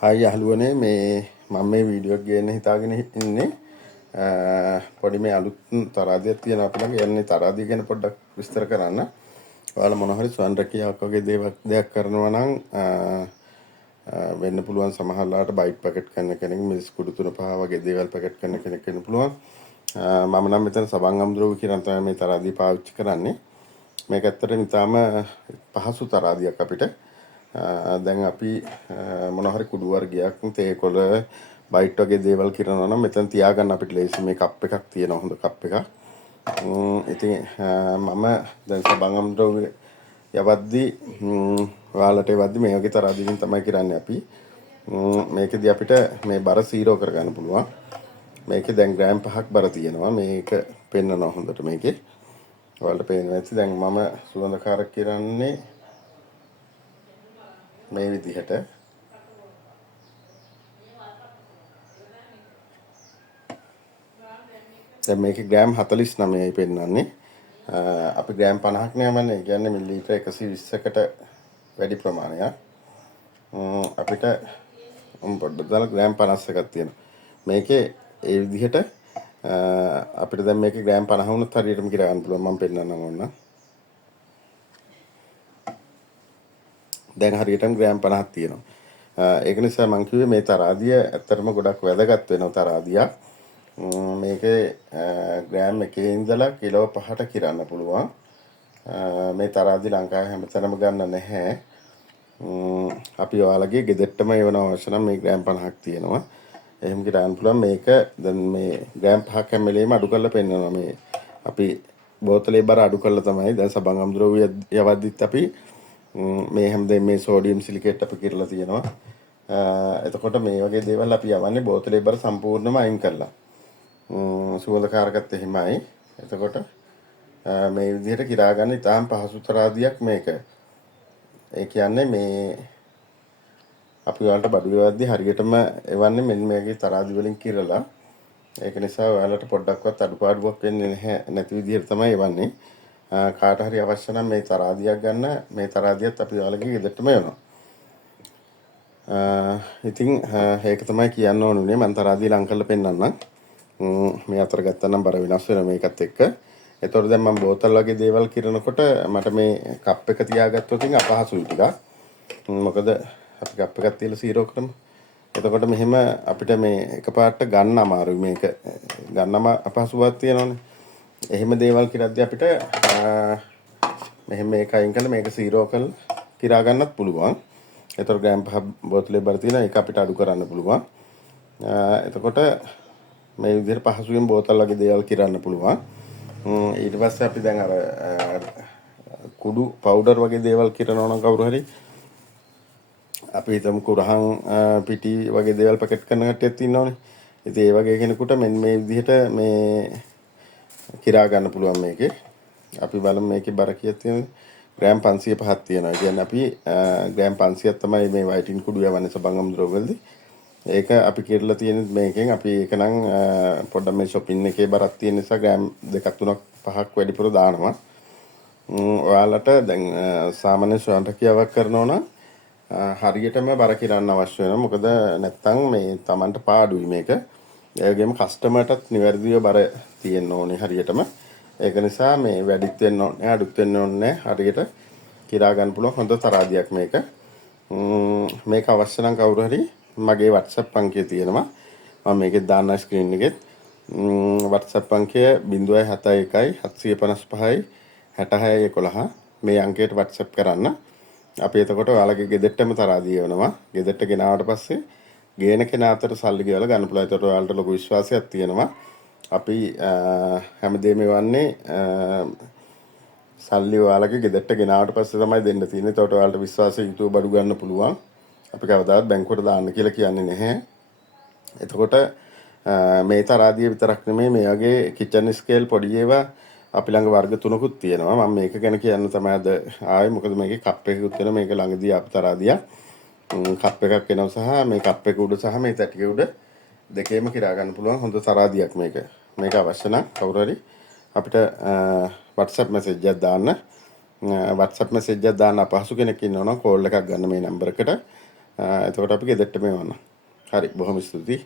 Hi යහළුවනේ මේ මම මේ වීඩියෝ එක ගේන්න හිතාගෙන ඉන්නේ පොඩි මේ අලුත් තරාදියක් තියෙනවා අපිට යන්නේ තරාදිය ගැන පොඩ්ඩක් විස්තර කරන්න. ඔයාලා මොන හරි ස්වයං රැකියාවක් වගේ දෙයක් කරනවා නම් වෙන්න පුළුවන් සමහරලාට බයිට් පැකට් කරන කෙනෙක් මිස් කුඩු තුන පහ වගේ දේවල් පැකට් කරන කෙනෙක් වෙන්න පුළුවන්. මම නම් මෙතන සබන් අම්ද්‍රෝව කියන තමයි මේ තරාදිය පාවිච්චි කරන්නේ. මේක ඇත්තටම ඉතාම පහසු තරාදියක් අපිට. දැන් අපි මොන හරි කුඩු වර්ගයක් තේකොළ බයිට් වගේ දේවල් කරනවා නම් මෙතන තියාගන්න අපිට ලේසි මේ කප් එකක් තියෙනවා හොඳ කප් එකක්. ඉතින් මම දැන් සබන් අම්ද්‍රෝව යවද්දී ඔයාලට එවද්දී මේ වගේ තරාදියකින් තමයි කරන්නේ අපි. මේකෙදි අපිට මේ බර 0 කරගන්න පුළුවන්. මේකේ දැන් ග්‍රෑම් 5ක් බර තියෙනවා. මේක පෙන්නනවා හොඳට මේකේ. ඔයාලට පේනවා ඇති දැන් මම සුවඳකාරක කරන්නේ මේ විදිහට. දැන් මේකේ ග්‍රෑම් 49යි පෙන්නන්නේ. අපි ග්‍රෑම් 50ක් නෑමන්නේ. ඒ කියන්නේ මිලිලීටර් 120කට වැඩි ප්‍රමාණයක්. අපිට පොඩ්ඩක් දාලා ග්‍රෑම් 51ක් තියෙනවා. මේකේ ඒ විදිහට අපිට දැන් මේකේ ග්‍රෑම් 50 වුණත් හරියටම කිර ගන්න පුළුවන්. මම පෙන්නන්නම් ඕන්න. දැන් හරියටම ග්‍රෑම් 50ක් තියෙනවා. ඒක නිසා මම කිව්වේ මේ තරාදිය ඇත්තටම ගොඩක් වැදගත් වෙනවා තරාදියක්. මේකේ ග්‍රෑම් 1 ඉඳලා කිලෝ 5ට කිරන්න පුළුවන්. මේ තරාදි ලංකාවේ හැමතැනම ගන්න නැහැ. අපි ඔයාලගේ ගෙදරටම එවන අවශ්‍ය නම් මේ ග්‍රෑම් 50ක් තියෙනවා. එහෙම ගිරන්න පුළුවන්. මේක දැන් මේ ග්‍රෑම් 5ක් හැම වෙලේම අඩු කරලා පෙන්නනවා. මේ අපි බෝතලේ බර අඩු කරලා තමයි දැන් සබන් අම්ද්‍රෝව යවද්දිත් අපි මේ හැමදේම මේ සෝඩියම් සිලිකේට් අපි කිරලා තියෙනවා. එතකොට මේ වගේ දේවල් අපි යවන්නේ බෝතලේ බර සම්පූර්ණයෙන්ම අයින් කරලා. සුවඳකාරකත් එහෙමයි. එතකොට මේ විදිහට කිරා ගන්න ඉතාම පහසු තරාදියක් මේක. ඒ කියන්නේ මේ අපි ඔයාලට බඩු වේවද්දී හරියටම එවන්නේ මෙන්න මේකේ තරාදි වලින් කිරලා. ඒක නිසා ඔයාලට පොඩ්ඩක්වත් අඩුපාඩුවක් වෙන්නේ නැහැ. නැති විදිහට තමයි එවන්නේ. කාට හරි අවශ්‍ය නම් මේ තරාදියක් ගන්න මේ තරාදියත් අපි ඔයාලගේ ගෙදරටම එවනවා. ඉතින් ඒක තමයි කියන්න ඕනුනේ. මම තරාදිය ලං කරලා පෙන්නන්නම්. මේ අතර ගත්තා නම් බර වෙනස් වෙනවා මේකත් එක්ක. එතකොට දැන් මම බෝතල් වගේ දේවල් කිරනකොට මට මේ කප් එක තියාගත්තොත් ඉතින් අපහසුයි ටිකක්. මොකද අපි කප් එකක් තියලා 0 කරමු. එතකොට මෙහෙම අපිට මේ එකපාරට ගන්න අමාරුයි මේක. ගන්නම අපහසුතාවක් තියෙනවනේ. එහෙම දේවල් කිරද්දී අපිට මෙහෙම මේක අයින් කරලා මේක 0 කරලා කිරා ගන්නත් පුළුවන්. එතකොට ග්‍රෑම් 5 බෝතලේ බර තියෙන එක අපිට අඩු කරන්න පුළුවන්. එතකොට මේ විදිහට පහසුවෙන් බෝතල් වගේ දේවල් කිරන්න පුළුවන්. ඊට පස්සේ අපි දැන් අර කුඩු පවුඩර් වගේ දේවල් කිරනවා නම් කවුරු හරි අපි හිතමු කුරහන් පිටි වගේ දේවල් පැකට් කරන කට්ටියක් ඉන්නවනේ. ඉතින් ඒ වගේ කෙනෙකුට මෙන්න මේ විදිහට මේ කිරා ගන්න පුළුවන් මේකේ. අපි බලමු මේකේ බර කීයක් තියෙනවද? ග්‍රෑම් 505ක් තියෙනවා. කියන්නේ අපි ග්‍රෑම් 500ක් තමයි මේ වයිටින් කුඩු යවන්නේ සබන් අම්ද්‍රෝව වලදී. ඒක අපි කිරලා තියෙන මේකෙන් අපි ඒක නම් පොඩ්ඩක් මේ shopping එකේ බරක් තියෙන නිසා ග්‍රෑම් 2 3 5ක් වැඩිපුර දානවා. ඔයාලට දැන් සාමාන්‍ය ස්වයං රැකියාවක් කරනවා නම් හරියටම බර කිරන්න අවශ්‍ය වෙනවා. මොකද නැත්තම් මේ Tamanට පාඩුයි මේක. ඒ වගේම කස්ටමර්ටත් නිවැරදිව බර තියෙන්න ඕනේ හරියටම. ඒක නිසා මේ වැඩිත් වෙන්න ඕනේ අඩුත් වෙන්න ඕනේ හරියට කිරා ගන්න පුළුවන් හොඳ තරාදියක් මේක. මේක අවශ්‍ය නම් කවුරු හරි මගේ WhatsApp අංකය තියෙනවා. මම මේකේ දාන්න ස්ක්‍රීන් එකෙත්. WhatsApp අංකය 071 755 6611 මේ අංකයට WhatsApp කරන්න. අපි එතකොට ඔයාලගේ ගෙදරටම තරාදිය වෙනවා. ගෙදරට ගෙනාවට පස්සේ ගේන කෙනා අතට සල්ලි ගෙවලා ගන්න පුළුවන්. ඒතකොට ඔයාලට ලොකු විශ්වාසයක් තියෙනවා. අපි හැමදේම වන්නේ සල්ලි ඔයාලගේ ගෙදරට ගෙනාවට පස්සේ තමයි දෙන්න තියෙන්නේ. ඒතකොට ඔයාලට විශ්වාසයෙන් යුතුව බඩු ගන්න පුළුවන්. අපි කවදාවත් බැංකුවට දාන්න කියලා කියන්නේ නැහැ. එතකොට මේ තරාදිය විතරක් නෙමෙයි මේ වගේ කිචන් ස්කේල් පොඩි ඒවා අපි ළඟ වර්ග 3කුත් තියෙනවා. මම මේක ගැන කියන්න තමයි අද ආවේ. මොකද මේකේ කප් එකකුත් තියෙනවා. මේක ළඟදී ආපු තරාදියක්. කප් එකක් එනවා සහ මේ කප් එක උඩ සහ මේ තැටිය උඩ දෙකේම කිරා ගන්න පුළුවන් හොඳ තරාදියක් මේක. මේක අවශ්‍ය නම් කවුරු හරි අපිට WhatsApp message එකක් දාන්න. WhatsApp message එකක් දාන්න අපහසු කෙනෙක් ඉන්නවා නම් කෝල් එකක් ගන්න මේ නම්බර් එකට. එතකොට අපි ගෙදරට මෙවන්න. හරි බොහොම ස්තුතියි.